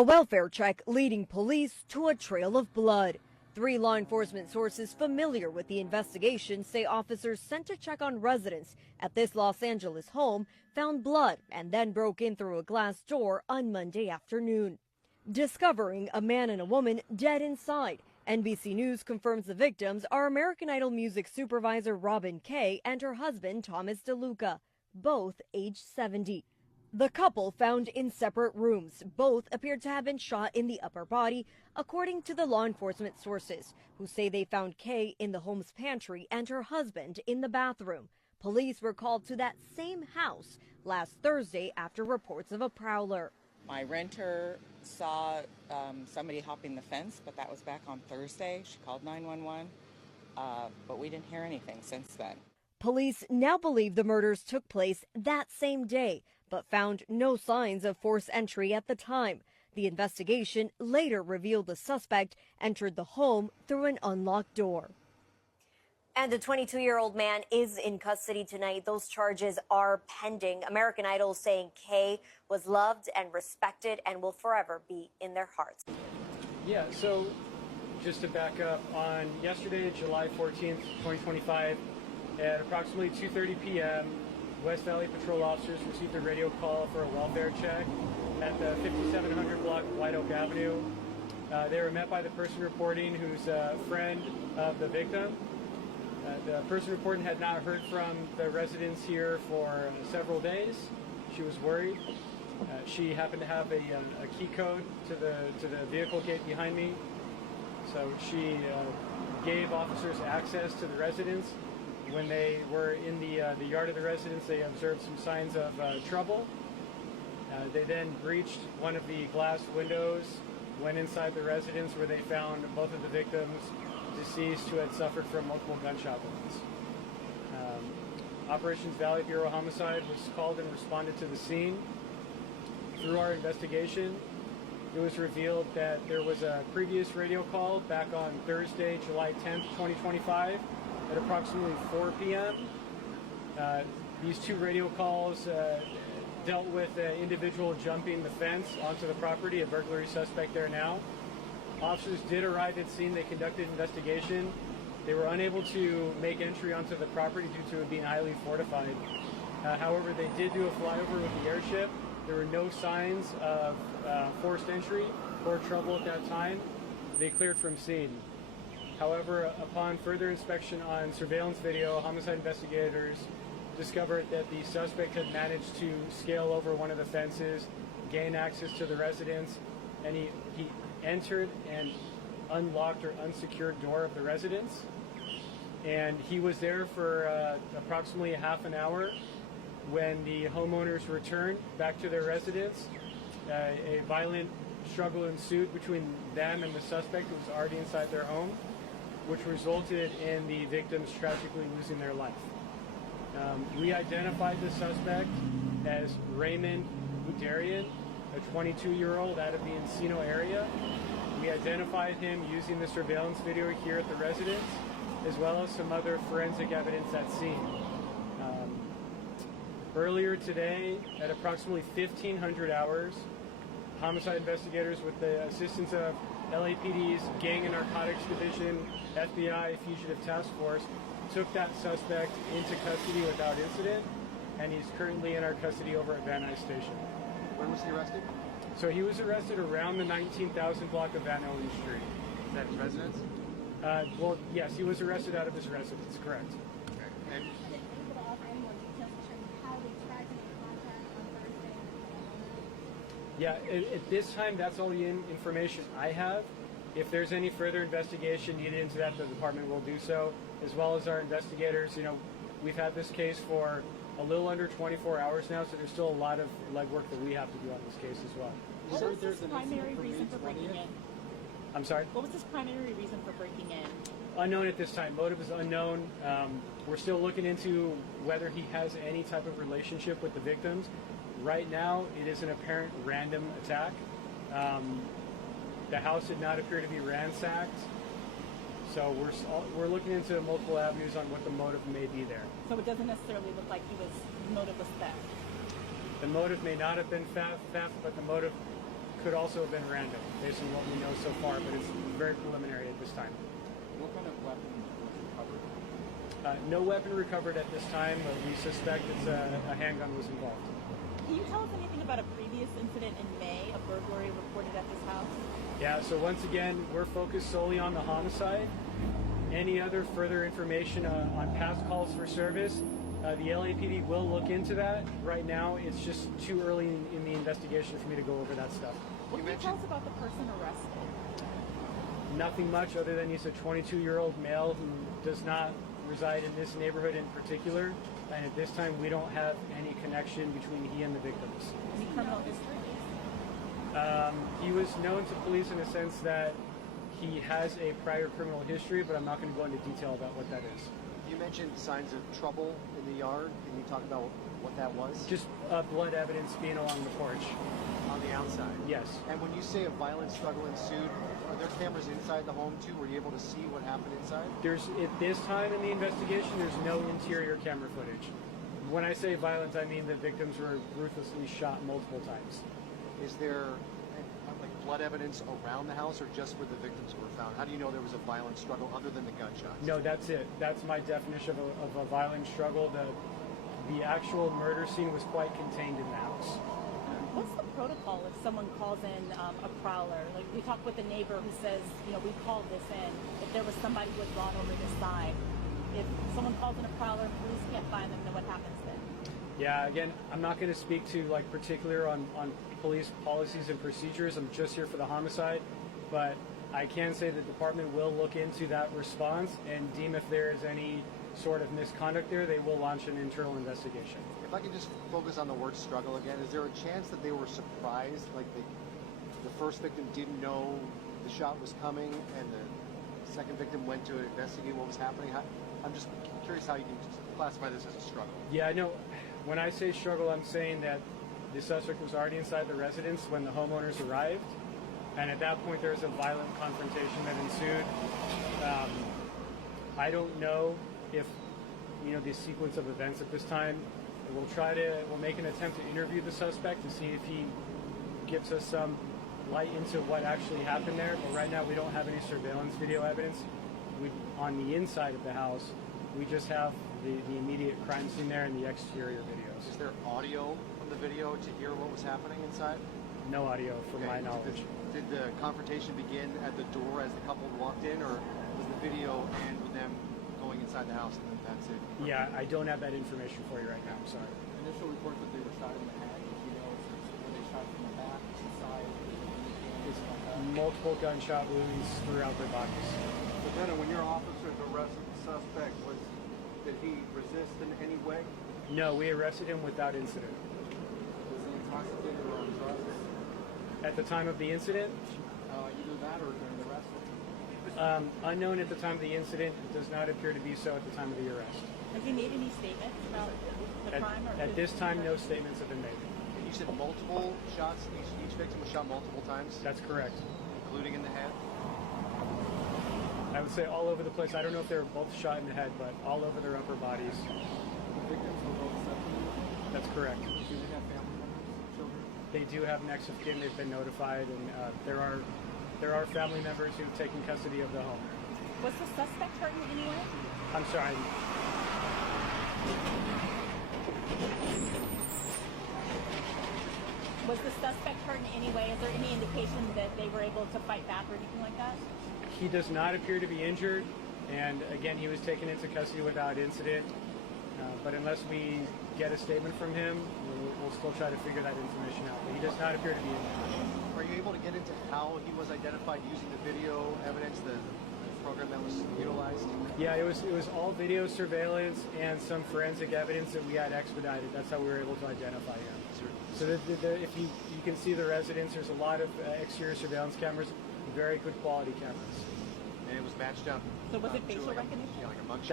A welfare check leading police to a trail of blood. 3 law enforcement sources familiar with the investigation say officers sent a check on residents at this Los Angeles home found blood and then broke in through a glass door on Monday afternoon, discovering a man and a woman dead inside. NBC News confirms the victims are American Idol music supervisor Robin Kay and her husband Thomas DeLuca, both aged 70. The couple found in separate rooms. Both appeared to have been shot in the upper body, according to the law enforcement sources, who say they found Kay in the home's pantry and her husband in the bathroom. Police were called to that same house last Thursday after reports of a prowler. My renter saw somebody hopping the fence, but that was back on Thursday. She called 911, but we didn't hear anything since then. Police now believe the murders took place that same day, but found no signs of forced entry at the time. The investigation later revealed the suspect entered the home through an unlocked door. And the 22-year-old man is in custody tonight. Those charges are pending. American Idol saying Kay was loved and respected and will forever be in their hearts. Yeah, so just to back up, on yesterday, July 14th, 2025, at approximately 2:30 p.m., West Valley Patrol officers received a radio call for a welfare check at the 5700 block of White Oak Avenue. They were met by the person reporting, who's a friend of the victim. The person reporting had not heard from the residents here for several days. She was worried. She happened to have a key code to the vehicle gate behind me, so she gave officers access to the residence. When they were in the yard of the residence, they observed some signs of trouble. They then breached one of the glass windows, went inside the residence where they found both of the victims deceased who had suffered from multiple gunshot wounds. Operations Valley Bureau Homicide was called and responded to the scene. Through our investigation, it was revealed that there was a previous radio call back on Thursday, July 10th, 2025, at approximately 4 p.m. These 2 radio calls dealt with an individual jumping the fence onto the property, a burglary suspect there now. Officers did arrive at scene. They conducted an investigation. They were unable to make entry onto the property due to it being highly fortified. However, they did do a flyover with the airship. There were no signs of forced entry or trouble at that time. They cleared from scene. However, upon further inspection on surveillance video, homicide investigators discovered that the suspect had managed to scale over one of the fences, gain access to the residence, and he entered and unlocked or unsecured door of the residence. And he was there for approximately a half an hour. When the homeowners returned back to their residence, a violent struggle ensued between them and the suspect who was already inside their home, which resulted in the victims tragically losing their life. We identified the suspect as Raymond Budarian, a 22-year-old out of the Encino area. We identified him using the surveillance video here at the residence, as well as some other forensic evidence at scene. Earlier today, at approximately 1500 hours, homicide investigators with the assistance of LAPD's Gang and Narcotics Division, FBI Fugitive Task Force, took that suspect into custody without incident, and he's currently in our custody over at Van Nuys Station. When was he arrested? So he was arrested around the 19,000 block of Van Nuys Street. Is that his residence? Well, yes, he was arrested out of his residence, correct. Okay. And yeah, at this time, that's all the information I have. If there's any further investigation needed into that, the department will do so, as well as our investigators. You know, we've had this case for a little under 24 hours now, so there's still a lot of legwork that we have to do on this case as well. What was his primary reason for breaking in? I'm sorry? What was his primary reason for breaking in? Unknown at this time. Motive is unknown. We're still looking into whether he has any type of relationship with the victims. Right now, it is an apparent random attack. The house did not appear to be ransacked, so we're looking into multiple avenues on what the motive may be there. So it doesn't necessarily look like the motive was theft. The motive may not have been theft, but the motive could also have been random, based on what we know so far, but it's very preliminary at this time. What kind of weapon was recovered? No weapon recovered at this time, but we suspect it's a handgun was involved. Can you tell us anything about a previous incident in May, a burglary reported at this house? Yeah, so once again, we're focused solely on the homicide. Any other further information on past calls for service, the LAPD will look into that. Right now, it's just too early in the investigation for me to go over that stuff. What can you tell us about the person arrested? Nothing much other than he's a 22-year-old male who does not reside in this neighborhood in particular. And at this time, we don't have any connection between he and the victims. Any criminal history? He was known to police in a sense that he has a prior criminal history, but I'm not going to go into detail about what that is. You mentioned signs of trouble in the yard. Can you talk about what that was? Just blood evidence being along the porch. On the outside? Yes. And when you say a violent struggle ensued, are there cameras inside the home too? Were you able to see what happened inside? At this time in the investigation, there's no interior camera footage. When I say violent, I mean the victims were ruthlessly shot multiple times. Is there like blood evidence around the house or just where the victims were found? How do you know there was a violent struggle other than the gunshots? No, that's it. That's my definition of a violent struggle. The actual murder scene was quite contained in the house. What's the protocol if someone calls in a prowler? Like, we talked with a neighbor who says, you know, we called this in. If there was somebody who had gone over this side, if someone calls in a prowler and police can't find them, then what happens then? Yeah, again, I'm not going to speak to like particular on police policies and procedures. I'm just here for the homicide, but I can say the department will look into that response and deem if there is any sort of misconduct there, they will launch an internal investigation. If I could just focus on the word struggle again, is there a chance that they were surprised, like the first victim didn't know the shot was coming and the second victim went to investigate what was happening? I'm just curious how you can classify this as a struggle. Yeah, I know. When I say struggle, I'm saying that the suspect was already inside the residence when the homeowners arrived, and at that point there was a violent confrontation that ensued. I don't know if, you know, the sequence of events at this time. We'll make an attempt to interview the suspect to see if he gives us some light into what actually happened there. But right now we don't have any surveillance video evidence. On the inside of the house, we just have the immediate crime scene there and the exterior videos. Is there audio from the video to hear what was happening inside? No audio from my knowledge. Did the confrontation begin at the door as the couple walked in, or was the video end with them going inside the house and then that's it? Yeah, I don't have that information for you right now. I'm sorry. Initial reports that they were shot in the head. You know, were they shot from the back, the side? Multiple gunshot wounds throughout their bodies. Lieutenant, when your officers arrested the suspect, did he resist in any way? No, we arrested him without incident. Was he intoxicated or on drugs? At the time of the incident, Either that or during the arrest? unknown at the time of the incident, it does not appear to be so at the time of the arrest. Has he made any statements about the crime? Or At this time, no statements have been made. And you said multiple shots, each victim was shot multiple times, That's correct. including in the head? I would say all over the place. I don't know if they were both shot in the head, but all over their upper bodies. The victims were both separated. That's correct. Do they have family members, children? They do have next of kin. They've been notified, and there are family members who've taken custody of the home. Was the suspect hurt in any way? I'm sorry. Was the suspect hurt in any way? Is there any indication that they were able to fight back or anything like that? He does not appear to be injured, and again, he was taken into custody without incident. But unless we get a statement from him, we'll still try to figure that information out. But he does not appear to be injured. Are you able to get into how he was identified using the video evidence, the program that was utilized? Yeah, it was all video surveillance and some forensic evidence that we had expedited. That's how we were able to identify him. So if you can see the residence, there's a lot of exterior surveillance cameras, very good quality cameras. And it was matched up. So was it to facial like recognition? Yeah, like a mugshot?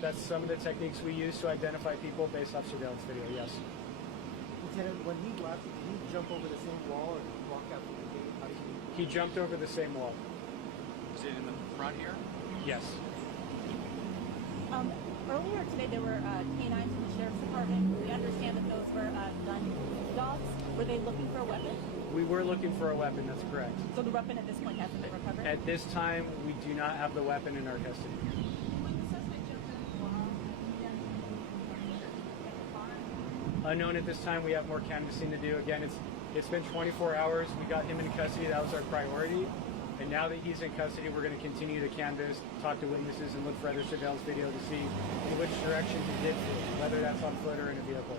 That's some of the techniques we use to identify people based off surveillance video. Yes. Lieutenant, when he left, did he jump over the same wall or did he walk out through the gate? How did he? He jumped over the same wall. Was it in the front here? Yes. Earlier today, there were canines from the sheriff's department. We understand that those were gun dogs. Were they looking for a weapon? We were looking for a weapon, that's correct. So the weapon at this point hasn't been recovered? At this time, we do not have the weapon in our custody. Unknown at this time. We have more canvassing to do. Again, it's been 24 hours. We got him in custody. That was our priority. And now that he's in custody, we're going to continue to canvass, talk to witnesses, and look for other surveillance video to see in which direction he did flee, whether that's on foot or in a vehicle.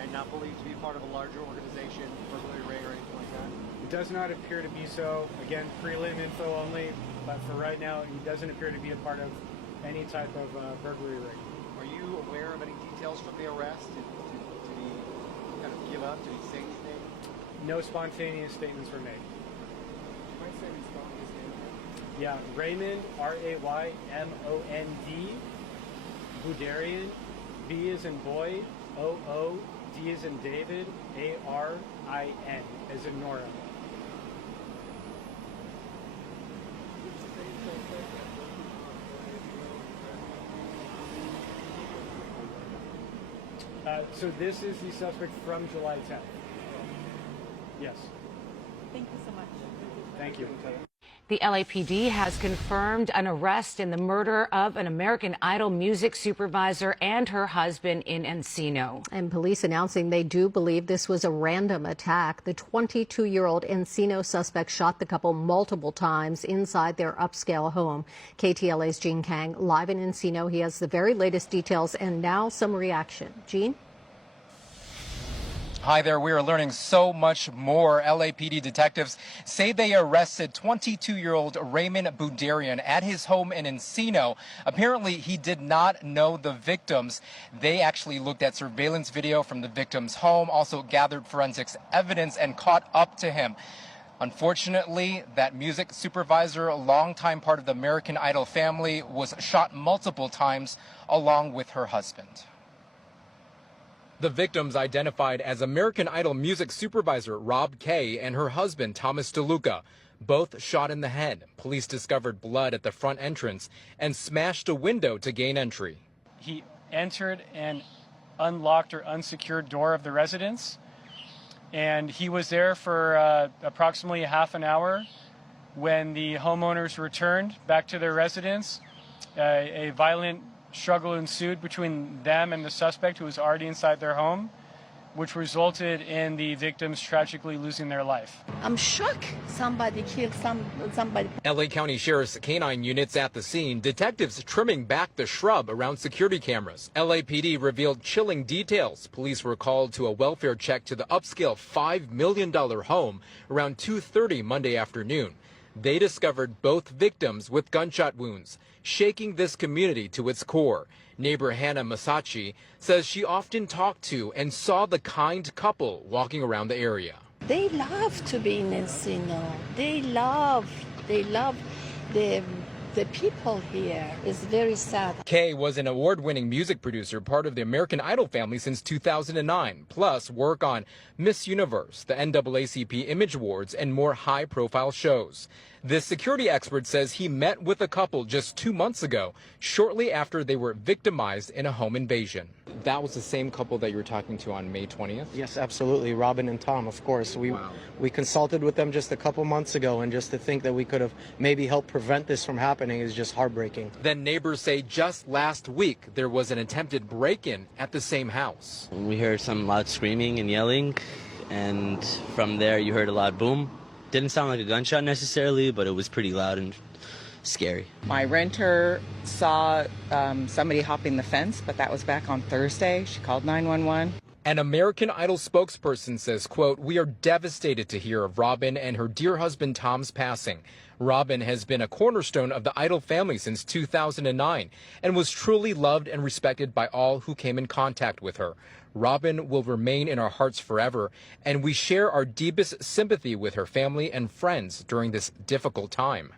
And not believed to be part of a larger organization, burglary ring or anything like that? It does not appear to be so. Again, prelim info only, but for right now, he doesn't appear to be a part of any type of burglary ring. Are you aware of any details from the arrest? Did he kind of give up? Did he say anything? No spontaneous statements were made. Yeah, Raymond, R-A-Y-M-O-N-D, Budarian, B as in boy, O-O, D as in David, A-R-I-N, as in Nora. So this is the suspect from July 10th. Yes. Thank you so much. Thank you. The LAPD has confirmed an arrest in the murder of an American Idol music supervisor and her husband in Encino. And police announcing they do believe this was a random attack. The 22-year-old Encino suspect shot the couple multiple times inside their upscale home. KTLA's Gene Kang live in Encino. He has the very latest details and now some reaction. Gene? Hi there. We are learning so much more. LAPD detectives say they arrested 22-year-old Raymond Budarian at his home in Encino. Apparently, he did not know the victims. They actually looked at surveillance video from the victim's home, also gathered forensics evidence and caught up to him. Unfortunately, that music supervisor, a longtime part of the American Idol family, was shot multiple times along with her husband. The victims identified as American Idol music supervisor Rob Kay and her husband Thomas DeLuca, both shot in the head. Police discovered blood at the front entrance and smashed a window to gain entry. He entered an unlocked or unsecured door of the residence, and he was there for approximately half an hour. When the homeowners returned back to their residence, a violent struggle ensued between them and the suspect, who was already inside their home, which resulted in the victims tragically losing their life. I'm shocked somebody killed somebody. LA County Sheriff's canine units at the scene, detectives trimming back the shrub around security cameras. LAPD revealed chilling details. Police were called to a welfare check to the upscale $5 million home around 2:30 Monday afternoon. They discovered both victims with gunshot wounds, shaking this community to its core. Neighbor Hannah Masachi says she often talked to and saw the kind couple walking around the area. They love to be in Encino. They love the people here. It's very sad. Kay was an award-winning music producer, part of the American Idol family since 2009, plus work on Miss Universe, the NAACP Image Awards, and more high-profile shows. This security expert says he met with a couple just 2 months ago, shortly after they were victimized in a home invasion. That was the same couple that you were talking to on May 20th? Yes, absolutely. Robin and Tom, of course. We consulted with them just a couple months ago, and just to think that we could have maybe helped prevent this from happening is just heartbreaking. Then neighbors say just last week there was an attempted break-in at the same house. We heard some loud screaming and yelling, and from there you heard a loud boom. Didn't sound like a gunshot necessarily, but it was pretty loud and scary. My renter saw somebody hopping the fence, but that was back on Thursday. She called 911. An American Idol spokesperson says, quote, "We are devastated to hear of Robin and her dear husband Tom's passing. Robin has been a cornerstone of the Idol family since 2009 and was truly loved and respected by all who came in contact with her. Robin will remain in our hearts forever, and we share our deepest sympathy with her family and friends during this difficult time."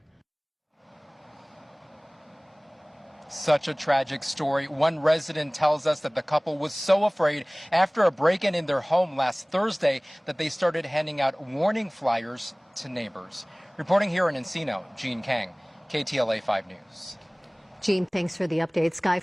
Such a tragic story. One resident tells us that the couple was so afraid after a break-in in their home last Thursday that they started handing out warning flyers to neighbors. Reporting here in Encino, Gene Kang, KTLA 5 News. Gene, thanks for the update. Sky